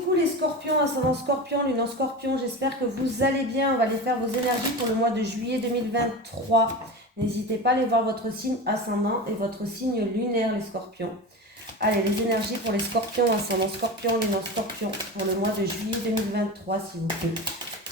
coucou les scorpions, ascendant scorpion, lune en scorpion, j'espère que vous allez bien. On va aller faire vos énergies pour le mois de juillet 2023. N'hésitez pas à aller voir votre signe ascendant et votre signe lunaire les scorpions. Allez, les énergies pour les scorpions, ascendant scorpion, lune en scorpion, pour le mois de juillet 2023 s'il vous plaît.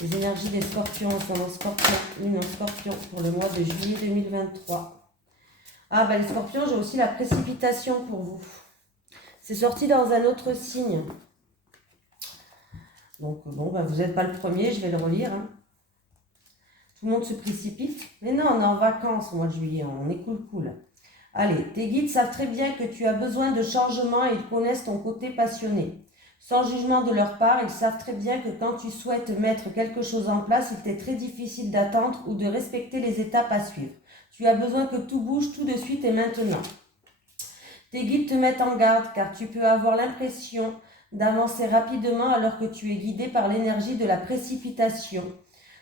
Les énergies des scorpions, ascendant scorpion, lune en scorpion, pour le mois de juillet 2023. Ah bah les scorpions, j'ai aussi la précipitation pour vous. C'est sorti dans un autre signe. Donc bon, bah, vous n'êtes pas le premier, je vais le relire. Hein. Tout le monde se précipite. Mais non, on est en vacances au mois de juillet, on est cool. Allez, tes guides savent très bien que tu as besoin de changement et ils connaissent ton côté passionné. Sans jugement de leur part, ils savent très bien que quand tu souhaites mettre quelque chose en place, il t'est très difficile d'attendre ou de respecter les étapes à suivre. Tu as besoin que tout bouge tout de suite et maintenant. Tes guides te mettent en garde car tu peux avoir l'impression d'avancer rapidement alors que tu es guidé par l'énergie de la précipitation.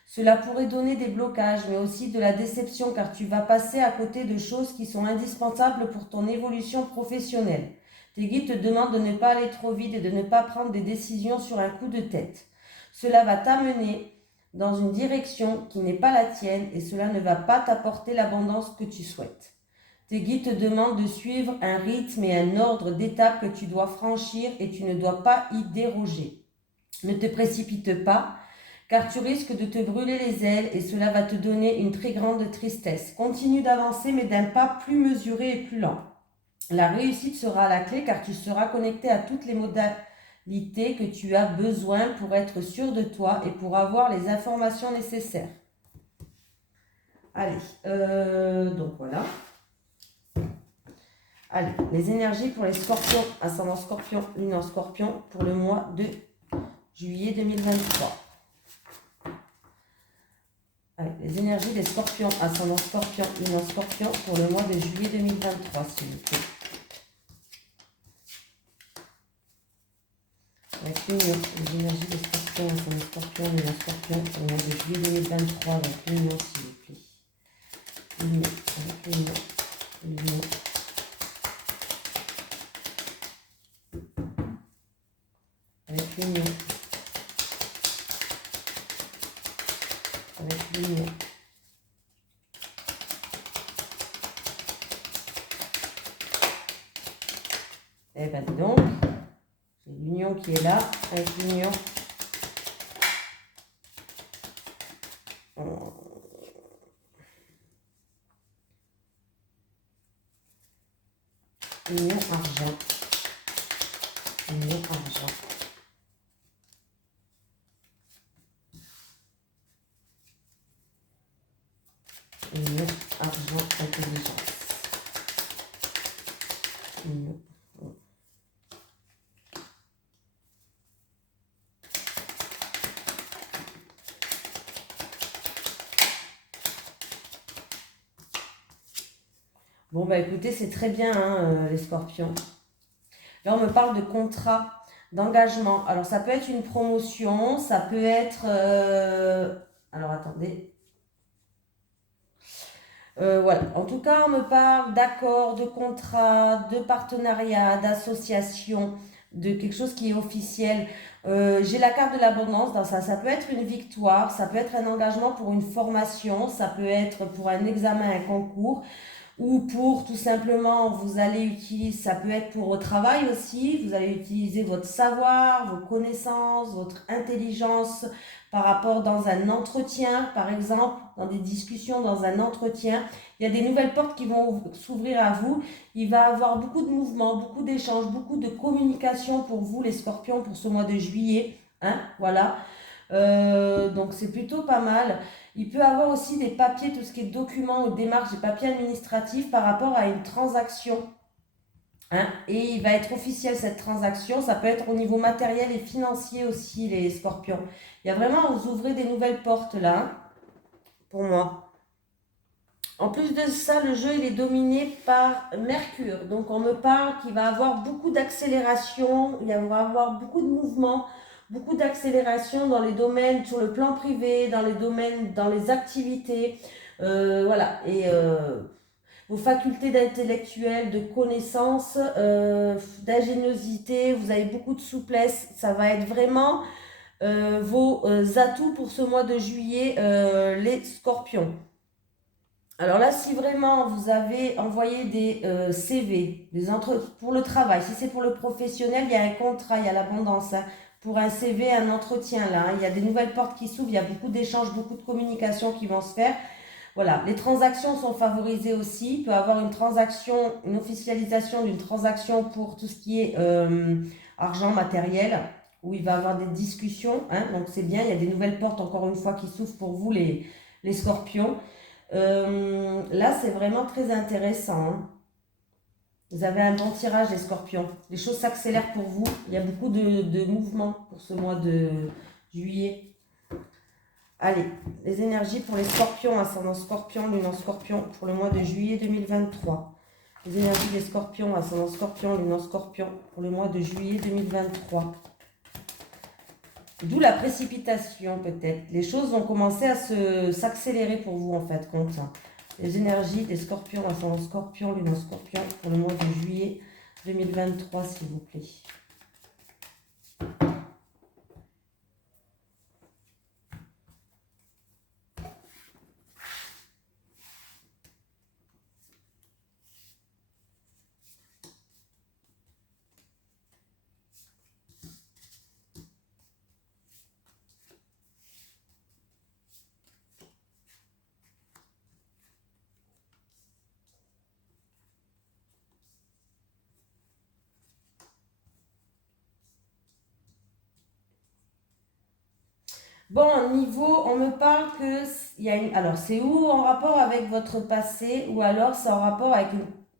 Cela pourrait donner des blocages, mais aussi de la déception car tu vas passer à côté de choses qui sont indispensables pour ton évolution professionnelle. Tes guides te demandent de ne pas aller trop vite et de ne pas prendre des décisions sur un coup de tête. Cela va t'amener dans une direction qui n'est pas la tienne et cela ne va pas t'apporter l'abondance que tu souhaites. Tes guides te demandent de suivre un rythme et un ordre d'étapes que tu dois franchir et tu ne dois pas y déroger. Ne te précipite pas, car tu risques de te brûler les ailes et cela va te donner une très grande tristesse. Continue d'avancer, mais d'un pas plus mesuré et plus lent. La réussite sera à la clé, car tu seras connecté à toutes les modalités que tu as besoin pour être sûr de toi et pour avoir les informations nécessaires. Allez, donc voilà. Allez, les énergies pour les scorpions, ascendant scorpion, lune en scorpion, pour le mois de juillet 2023. Allez, les énergies des scorpions, ascendant scorpion, lune en scorpion, pour le mois de juillet 2023, s'il vous plaît. Avec l'union, les énergies des scorpions, ascendant scorpion, lune en scorpion, pour le mois de juillet 2023, avec l'union, s'il vous plaît. L'union, avec l'union, l'union. Avec l'union, avec l'union, et bien donc, c'est l'union qui est là, avec l'union, union argent, union argent. Union, argent, intelligence. Union. Bon, bah écoutez, c'est très bien, hein, les scorpions. Là, on me parle de contrat, d'engagement. Alors, ça peut être une promotion, ça peut être... Alors, attendez. Voilà. En tout cas, on me parle d'accord, de contrat, de partenariat, d'association, de quelque chose qui est officiel. J'ai la carte de l'abondance dans ça. Ça peut être une victoire, ça peut être un engagement pour une formation, ça peut être pour un examen, un concours, ou pour tout simplement, vous allez utiliser, ça peut être pour au travail aussi, vous allez utiliser votre savoir, vos connaissances, votre intelligence par rapport dans un entretien, par exemple, dans des discussions, dans un entretien. Il y a des nouvelles portes qui vont s'ouvrir à vous. Il va y avoir beaucoup de mouvements, beaucoup d'échanges, beaucoup de communication pour vous, les scorpions, pour ce mois de juillet. Hein, voilà. Donc c'est plutôt pas mal. Il peut avoir aussi des papiers, tout ce qui est documents ou démarches, des papiers administratifs par rapport à une transaction. Hein, et il va être officiel cette transaction. Ça peut être au niveau matériel et financier aussi, les scorpions. Il y a vraiment, vous ouvrez des nouvelles portes là, hein, pour moi. En plus de ça, le jeu il est dominé par Mercure. Donc on me parle qu'il va avoir beaucoup d'accélération, il va avoir beaucoup de mouvements, beaucoup d'accélération dans les domaines, sur le plan privé, dans les domaines, dans les activités. Voilà. Et vos facultés d'intellectuel, de connaissance, d'ingéniosité, vous avez beaucoup de souplesse. Ça va être vraiment vos atouts pour ce mois de juillet, les scorpions. Alors là, si vraiment vous avez envoyé des CV, pour le travail, si c'est pour le professionnel, il y a un contrat, il y a l'abondance. Hein. Pour un CV, un entretien là, hein. Il y a des nouvelles portes qui s'ouvrent, il y a beaucoup d'échanges, beaucoup de communication qui vont se faire. Voilà, les transactions sont favorisées aussi. Il peut y avoir une transaction, une officialisation d'une transaction pour tout ce qui est argent matériel, où il va y avoir des discussions. Hein, donc c'est bien, il y a des nouvelles portes encore une fois qui s'ouvrent pour vous les scorpions. Là, c'est vraiment très intéressant. Hein. Vous avez un bon tirage, les scorpions. Les choses s'accélèrent pour vous. Il y a beaucoup de mouvements pour ce mois de juillet. Allez, les énergies pour les scorpions, ascendant scorpion, lune en scorpion, pour le mois de juillet 2023. Les énergies des scorpions, ascendant scorpion, lune en scorpion, pour le mois de juillet 2023. D'où la précipitation peut-être. Les choses vont commencer à s'accélérer pour vous en fait, compte. Les énergies des scorpions, ascendant scorpion, lune en scorpion, pour le mois de juillet 2023, s'il vous plaît. Bon, niveau, on me parle que il y a une. Alors, c'est ou en rapport avec votre passé, ou alors c'est en rapport avec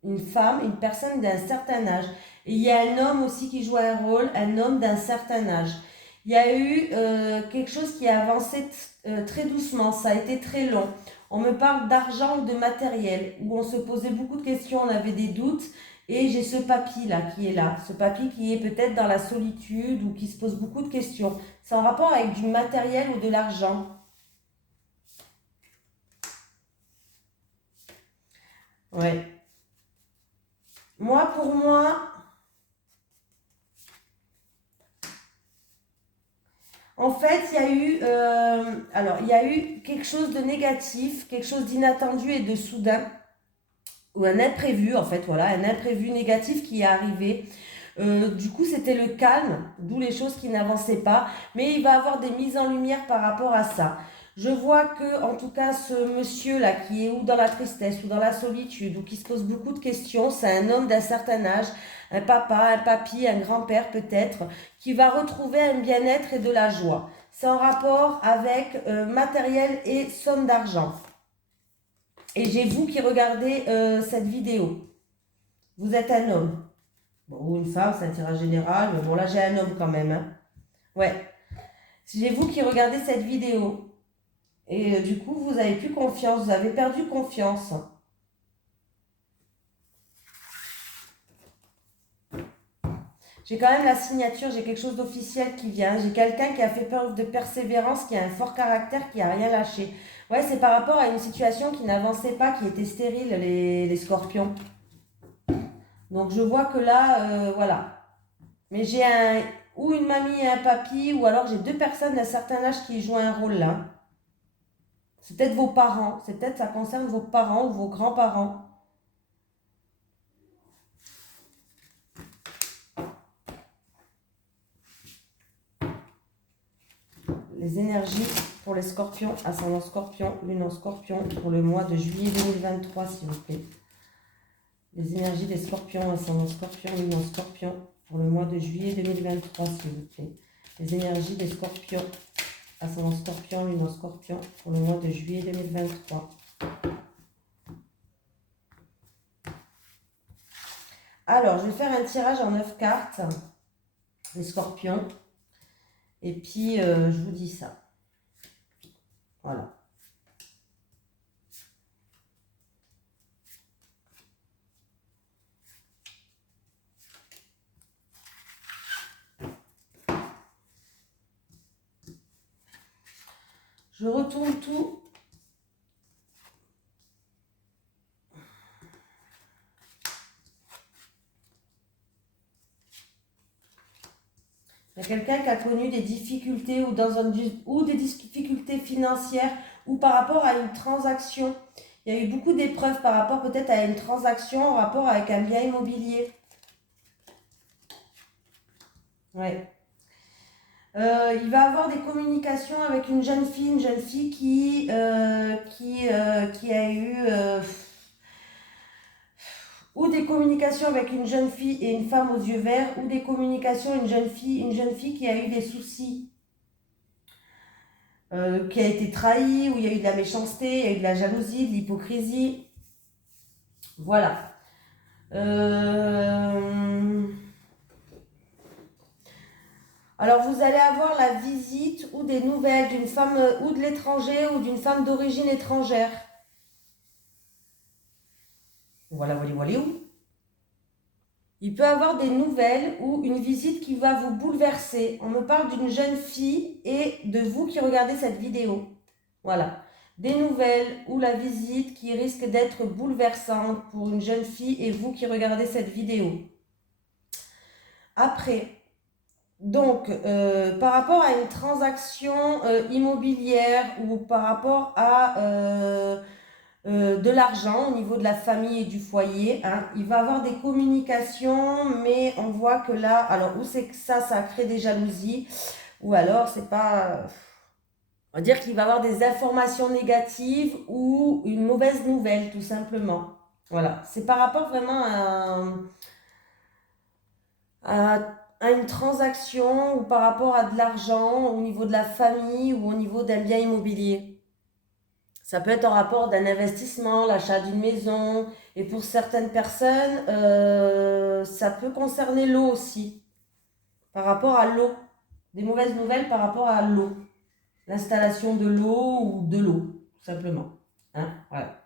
une femme, une personne d'un certain âge. Et il y a un homme aussi qui joue un rôle, un homme d'un certain âge. Il y a eu quelque chose qui a avancé très doucement, ça a été très long. On me parle d'argent ou de matériel, où on se posait beaucoup de questions, on avait des doutes. Et j'ai ce papy là qui est là, ce papy qui est peut-être dans la solitude ou qui se pose beaucoup de questions. C'est en rapport avec du matériel ou de l'argent. Ouais. Moi, pour moi, en fait, il y a eu, alors, il y a eu quelque chose de négatif, quelque chose d'inattendu et de soudain, ou un imprévu, en fait, voilà, un imprévu négatif qui est arrivé. Du coup, c'était le calme, d'où les choses qui n'avançaient pas. Mais il va y avoir des mises en lumière par rapport à ça. Je vois que, en tout cas, ce monsieur-là, qui est ou dans la tristesse, ou dans la solitude, ou qui se pose beaucoup de questions, c'est un homme d'un certain âge, un papa, un papy, un grand-père peut-être, qui va retrouver un bien-être et de la joie. C'est en rapport avec matériel et somme d'argent. Et j'ai vous qui regardez cette vidéo. Vous êtes un homme. Bon, ou une femme, c'est un tirage général, mais bon, là, j'ai un homme quand même. Hein. Ouais. J'ai vous qui regardez cette vidéo. Et du coup, vous avez plus confiance, vous avez perdu confiance. J'ai quand même la signature, j'ai quelque chose d'officiel qui vient. J'ai quelqu'un qui a fait preuve de persévérance, qui a un fort caractère, qui a rien lâché. Ouais, c'est par rapport à une situation qui n'avançait pas, qui était stérile, les scorpions. Donc, je vois que là, voilà. Mais j'ai ou une mamie et un papy, ou alors j'ai deux personnes d'un certain âge qui jouent un rôle là. C'est peut-être vos parents, c'est peut-être ça concerne vos parents ou vos grands-parents. Les énergies pour les scorpions, ascendant scorpion, lune en scorpion, pour le mois de juillet 2023, s'il vous plaît. Les énergies des scorpions, ascendant scorpion, lune en scorpion, pour le mois de juillet 2023, s'il vous plaît. Les énergies des scorpions, ascendant scorpion, lune en scorpion, pour le mois de juillet 2023. Alors, je vais faire un tirage en 9 cartes, les scorpions. Et puis, je vous dis ça. Voilà. Je retourne tout. quelqu'un qui a connu des difficultés ou des difficultés financières ou par rapport à une transaction. Il y a eu beaucoup d'épreuves par rapport peut-être à une transaction en rapport avec un bien immobilier. Ouais. Il va avoir des communications avec une jeune fille qui a eu ou des communications avec une jeune fille et une femme aux yeux verts, ou des communications une jeune fille qui a eu des soucis, qui a été trahie, où il y a eu de la méchanceté, il y a eu de la jalousie, de l'hypocrisie. Voilà. Alors, vous allez avoir la visite ou des nouvelles d'une femme ou de l'étranger ou d'une femme d'origine étrangère. Voilà, voilà, voilà. Il peut avoir des nouvelles ou une visite qui va vous bouleverser. On me parle d'une jeune fille et de vous qui regardez cette vidéo. Voilà. Des nouvelles ou la visite qui risque d'être bouleversante pour une jeune fille et vous qui regardez cette vidéo. Après, donc, par rapport à une transaction immobilière ou par rapport à de l'argent au niveau de la famille et du foyer, hein, il va avoir des communications, mais on voit que là, alors où c'est que ça crée des jalousies, ou alors c'est pas... On va dire qu'il va avoir des informations négatives ou une mauvaise nouvelle, tout simplement. Voilà, c'est par rapport vraiment à une transaction ou par rapport à de l'argent au niveau de la famille ou au niveau d'un bien immobilier. Ça peut être en rapport d'un investissement, l'achat d'une maison. Et pour certaines personnes, ça peut concerner l'eau aussi. Par rapport à l'eau. Des mauvaises nouvelles par rapport à l'eau. L'installation de l'eau ou de l'eau, tout simplement. Hein, voilà.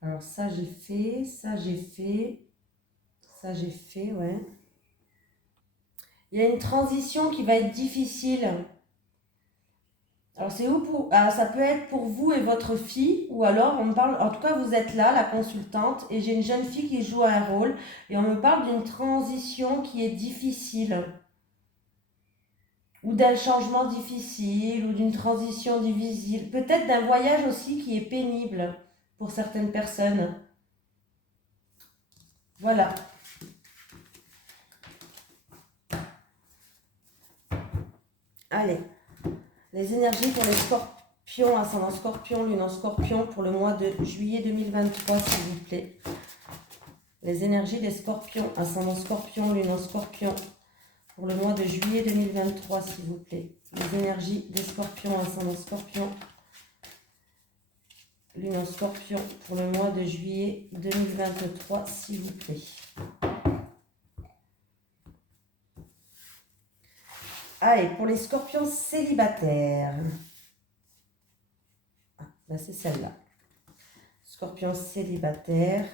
Alors ça j'ai fait, ça j'ai fait, ça j'ai fait, ouais. Il y a une transition qui va être difficile. Alors c'est où pour... Ah, ça peut être pour vous et votre fille, ou alors on me parle... En tout cas, vous êtes là, la consultante, et j'ai une jeune fille qui joue un rôle, et on me parle d'une transition qui est difficile, ou d'un changement difficile, ou d'une transition difficile. Peut-être d'un voyage aussi qui est pénible pour certaines personnes. Voilà. Allez. Les énergies pour les scorpions, ascendant scorpion, lune en scorpion, pour le mois de juillet 2023, s'il vous plaît. Les énergies des scorpions, ascendant scorpion, lune en scorpion, pour le mois de juillet 2023, s'il vous plaît. Les énergies des scorpions, ascendant scorpion, lune en scorpion, pour le mois de juillet 2023, s'il vous plaît. Allez, pour les scorpions célibataires. Ah, là c'est celle-là. Scorpion célibataire.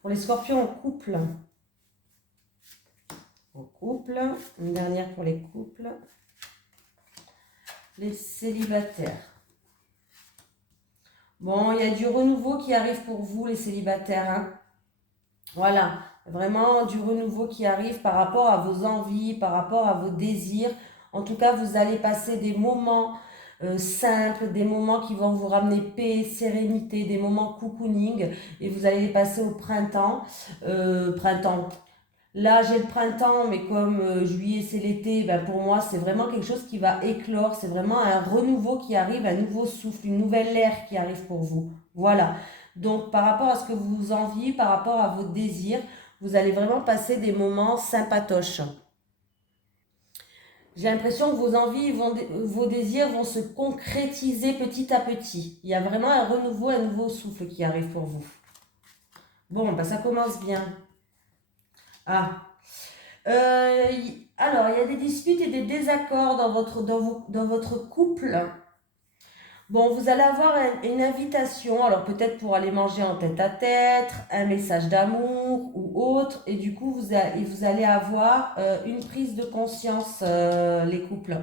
Pour les scorpions en couple. En couple. Une dernière pour les couples. Les célibataires. Bon, il y a du renouveau qui arrive pour vous, les célibataires. Hein. Voilà, vraiment du renouveau qui arrive par rapport à vos envies, par rapport à vos désirs. En tout cas, vous allez passer des moments simples, des moments qui vont vous ramener paix, sérénité, des moments cocooning. Et vous allez les passer au printemps. Là, j'ai le printemps, mais comme juillet, c'est l'été, ben pour moi, c'est vraiment quelque chose qui va éclore. C'est vraiment un renouveau qui arrive, un nouveau souffle, une nouvelle ère qui arrive pour vous. Voilà. Donc, par rapport à ce que vous enviez, par rapport à vos désirs, vous allez vraiment passer des moments sympatoches. J'ai l'impression que vos envies, vos désirs vont se concrétiser petit à petit. Il y a vraiment un renouveau, un nouveau souffle qui arrive pour vous. Bon, ben ça commence bien. Ah. Alors, il y a des disputes et des désaccords dans votre couple. Bon, vous allez avoir une invitation, alors peut-être pour aller manger en tête-à-tête, un message d'amour ou autre, et du coup, vous allez avoir une prise de conscience, les couples.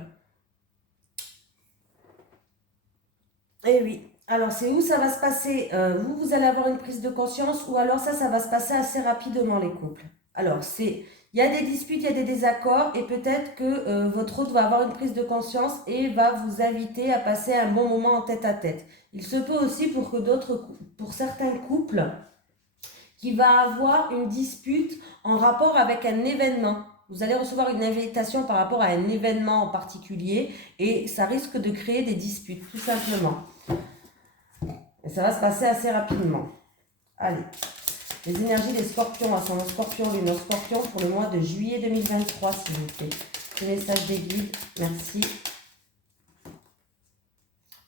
Eh oui. Alors, c'est où ça va se passer? Vous allez avoir une prise de conscience ou alors ça va se passer assez rapidement, les couples. Alors, il y a des disputes, il y a des désaccords et peut-être que votre hôte va avoir une prise de conscience et va vous inviter à passer un bon moment en tête à tête. Il se peut aussi pour certains couples, qui va avoir une dispute en rapport avec un événement. Vous allez recevoir une invitation par rapport à un événement en particulier et ça risque de créer des disputes, tout simplement. Et ça va se passer assez rapidement. Allez, les énergies des scorpions, ascendant scorpion, lune en scorpion pour le mois de juillet 2023, s'il vous plaît. Les messages des guides, merci.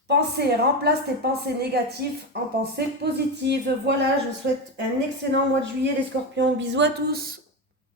Pensez, remplace tes pensées négatives en pensées positives. Voilà, je vous souhaite un excellent mois de juillet les scorpions. Bisous à tous.